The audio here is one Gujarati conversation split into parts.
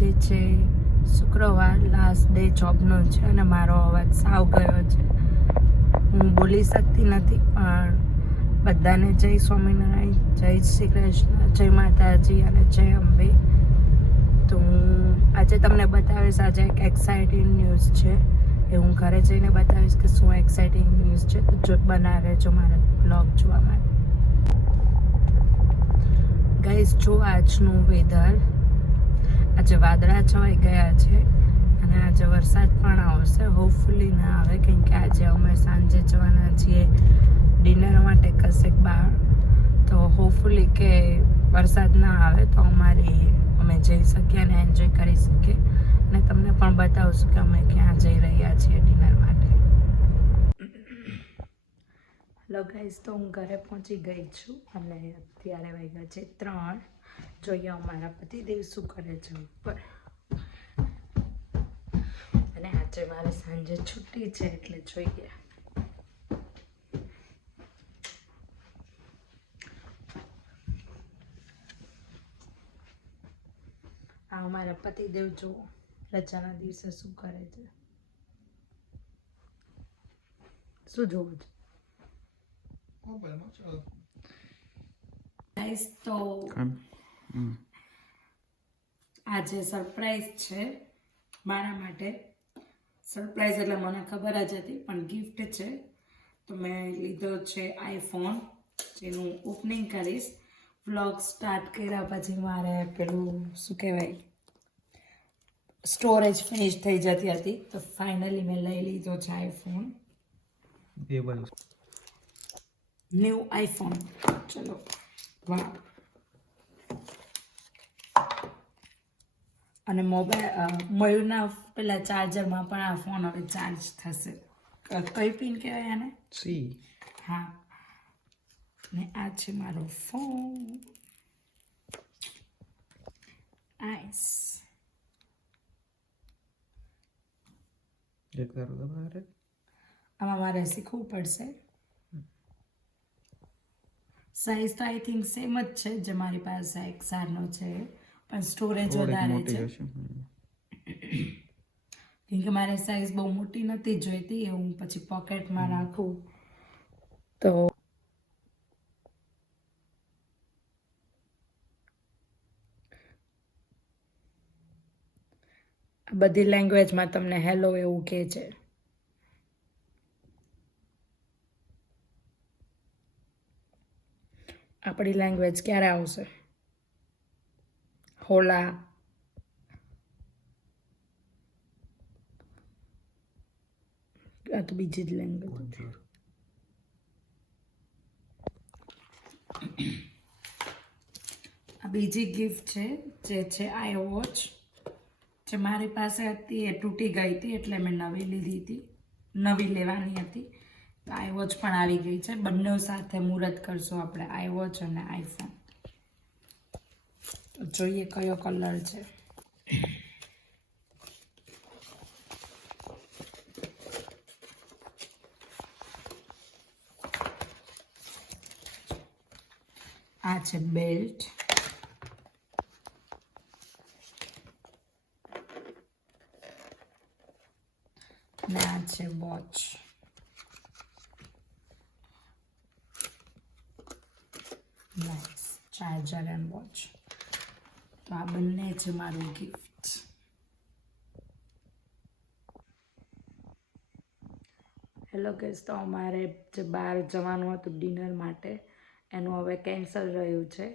આજે છે શુક્રવાર, લાસ્ટ ડે જોબનો છે અને મારો અવાજ સાવ ગયો છે. હું બોલી શકતી નથી, પણ બધાને જય સ્વામિનારાયણ, જય શ્રી કૃષ્ણ, જય માતાજી અને જય અંબે. તો હું આજે તમને બતાવીશ, આજે એક એક્સાઇટિંગ ન્યૂઝ છે એ હું ઘરે જઈને બતાવીશ કે શું એક્સાઇટિંગ ન્યૂઝ છે. તો જો બનાવે જો મારા બ્લોગ જોવા માટે. ગાઈસ, જો આજનું વેધર, આજે વાદળા છવાઈ ગયા છે અને આજે વરસાદ પણ આવશે. હોપફુલી ના આવે, કેમ કે આજે અમે સાંજે જવાના છીએ ડિનર માટે કશેક બહાર. તો હોપફુલી કે વરસાદ ના આવે તો અમે જઈ શકીએ અને એન્જોય કરી શકીએ અને તમને પણ બતાવશું કે અમે ક્યાં જઈ રહ્યા છીએ ડિનર માટે. હેલો ગાઈસ, તો હું ઘરે પહોંચી ગઈ છું અને અત્યારે વાગ્યા છે 3. જોઈએ અમારા પતિદેવ શું કરે છે ઉપર. અને આજે મારે સાંજે છુટ્ટી છે એટલે જોઈએ. આ અમારા પતિદેવ જો રજાના દિવસે શું કરે છે. શું જોવું છે ગાઈસ? તો આજે સરપ્રાઈઝ છે મારા માટે. સરપ્રાઈઝ એટલે મને ખબર જ હતી, પણ ગિફ્ટ છે. તો મેં લીધો છે આઈફોન, જેનું ઓપનિંગ કરીશ. વ્લોગ સ્ટાર્ટ કર્યા પછી મારે પેલું શું કહેવાય, સ્ટોરેજ ફિનિશ થઈ જતી હતી, તો ફાઇનલી મેં લઈ લીધો છે આઈફોન, ન્યૂ આઈફોન. ચલો, વાહ. અને મયુરના પેલા ચાર્જરમાં પણ આ ફોન હવે ચાર્જ થશે. કઈ પિન કહેવાય આને? સી. હા, ને આ છે મારો ફોન. આઈસ આમાં મારે શીખવું પડશે. સાઈઝ તો આઈ થિંક સેમ જ છે જે મારી પાસે XR નો છે, પણ સ્ટોરેજ વધારે છે. કેમ કે મારે સાઈઝ બહુ મોટી નથી જોઈતી, એ હું પછી પોકેટમાં રાખું. તો બધી લેંગ્વેજમાં તમને હેલો એવું કહે છે. આપણી લેંગ્વેજ ક્યારે આવશે? હોલા. આ તો બીજી જ લેંગ્વેજ. આ બીજી ગિફ્ટ છે, જે છે આઈ વોચ. જે મારી પાસે હતી એ તૂટી ગઈ હતી, એટલે મેં નવી લીધી હતી, નવી લેવાની હતી. તો આઈ વોચ પણ આવી ગઈ છે. બંને સાથે મુહૂર્ત કરશું આપણે, આઈ વોચ અને આઈફોન. તો જોઈએ કયો કલર છે. આ છે બેલ્ટ. ને આ છે watch. Nice. Charger and watch. તો આ બંને છે મારું ગિફ્ટ. હેલો ગાઈસ, તો અમારે જે બહાર જવાનું હતું ડિનર માટે, એનું હવે કેન્સલ રહ્યું છે.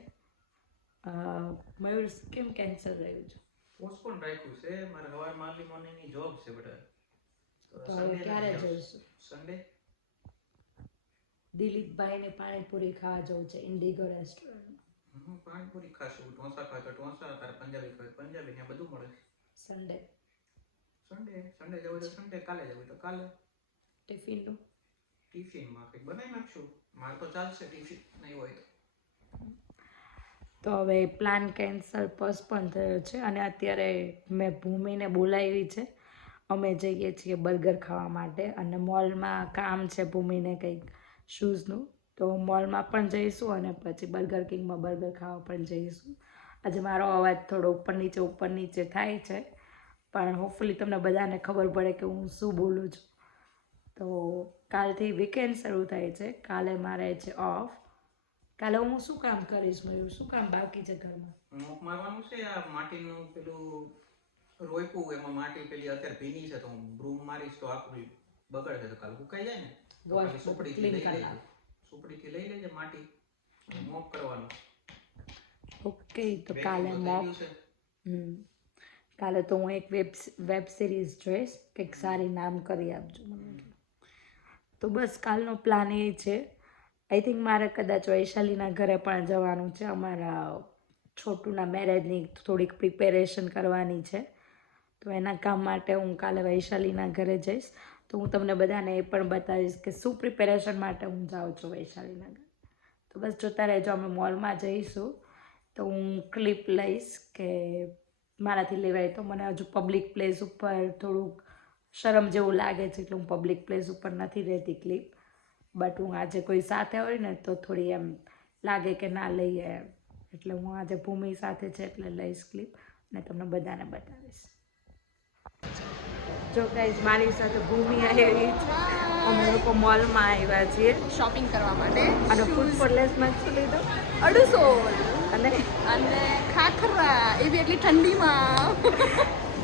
મયુર, કેમ કેન્સલ રહ્યું છે? પોસ્ટપોન રાખ્યું છે. મારે સવારમાં અર્લી મોર્નિંગની જોબ છે બેટા. તો હવે ક્યારે જઈશું? સન્ડે. દિલીપભાઈને પાણીપુરી ખાવા જવું છે ઇન્ડિગો રેસ્ટોરન્ટ. પાણીપુરી ખાશું, ઢોસા ખાતો ઢોસા, તારે પંજાબી ખાય પંજાબી, ત્યાં બધું મળે. સન્ડે જવું તો સન્ડે, કાલે જવું તો કાલે. ટિફિનનું ટિફિનમાં કંઈક બનાવી નાખશું. મારે તો ચાલશે ટિફિન નહીં હોય તો હવે પ્લાન કેન્સલ, પોસ્ટપોન થયો છે. અને અત્યારે મેં ભૂમિને બોલાવી છે. અમે જઈએ છીએ બર્ગર ખાવા માટે, અને મોલમાં કામ છે ભૂમિને કંઈક શૂઝનું. તો મોલમાં પણ જઈશું અને પછી બર્ગર કિંગમાં બર્ગર ખાવા પણ જઈશું. આજે મારો અવાજ થોડો ઉપર નીચે થાય છે, પણ હોપફુલી તમને બધાને ખબર પડે કે હું શું બોલું છું. તો કાલથી વીકેન્ડ શરૂ થાય છે. કાલે મારે છે ઓફ. કાલે હું શું કામ કરીશ મયુર? શું કામ બાકી છે ઘરમાં? મોપ મારવાનું છે. આ માટીનું પેલું રોયપું, એમાં માટી પેલી અત્યારે ભીની છે તો હું બ્રૂમ મારીશ તો આખું બગડશે, તો કાલ સુકાઈ જાય ને તો પછી સુપડીથી લઈ લેજે. સુપડીથી લઈ લેજે માટી, મોપ કરવાનું. ઓકે, તો કાલે મોપ. કાલે તો હું એક વેબ સિરીઝ જોઈશ, કંઈક સારી નામ કરી આપજો મને. તો બસ કાલનો પ્લાન એ છે. આઈ થિંક મારે કદાચ વૈશાલીના ઘરે પણ જવાનું છે. અમારા છોટુના મેરેજની થોડીક પ્રિપેરેશન કરવાની છે, તો એના કામ માટે હું કાલે વૈશાલીના ઘરે જઈશ. તો હું તમને બધાને એ પણ બતાવીશ કે શું પ્રિપેરેશન માટે હું જાઉં છું વૈશાલીના ઘરે. તો બસ જોતા રહેજો. અમે મોલમાં જઈશું તો હું ક્લિપ લઈશ કે મારાથી લેવાય તો. મને હજુ પબ્લિક પ્લેસ ઉપર થોડુંક શરમ જેવું લાગે છે, એટલે હું પબ્લિક પ્લેસ ઉપર નથી રહેતી ક્લિપ. બટ હું આજે કોઈ સાથે હોય ને તો થોડી એમ લાગે કે ના લઈએ એમ, એટલે હું આજે ભૂમિ સાથે છે એટલે લઈશ ક્લિપ અને તમને બધાને બતાવીશ. જો ગાઈઝ, મારી સાથે ભૂમિ આવી છે. અમે લોકો મોલમાં આવ્યા છીએ શોપિંગ કરવા માટે. અને ફૂડ ફોર લેસમાં શું લીધું? 250 અને ખાખરા, એવી એટલી ઠંડીમાં.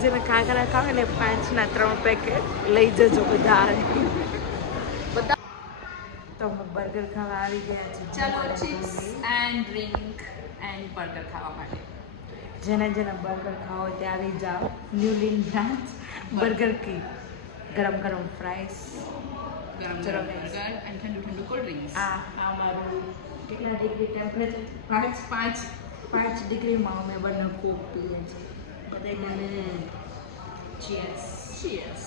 જેને ખાખરા ખાવે ને 5ના 3 પેકેટ લઈ જજો બધા. બધા તો અમે બર્ગર ખાવા આવી ગયા છે. ચલો chips and drink and burger ખાવા માટે. જેને બર્ગર ખાવો હોય તે આવી જાઓ. ન્યુલી બ્રાન્ચ બર્ગર કી. ગરમ ગરમ ફ્રાઈસ, ગરમ ગરમ બર્ગર એન્ડ ઠંડુ ઠંડુ કોલ્ડ ડ્રિંક્સ. આ મારું કેટલા ડિગ્રી ટેમ્પરેચર? 5 ડિગ્રીમાં અમે બંને કોક પીએ છીએ. બધાને ચીયર્સ ચીયર્સ.